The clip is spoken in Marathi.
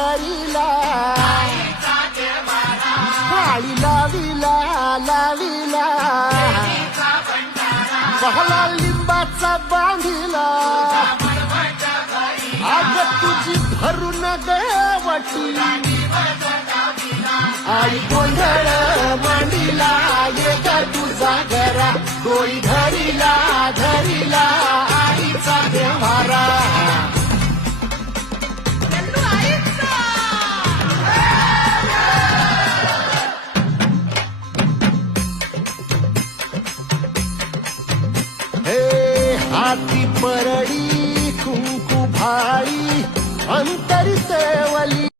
घरीला काळी लावीला लावीला बहला लिंबाचा बांधिला आग तुझी भरून गवटी आई गोंधळ मांडीला ये ग तुझा घरा डोळी धरीला धरीला आईचा देवारा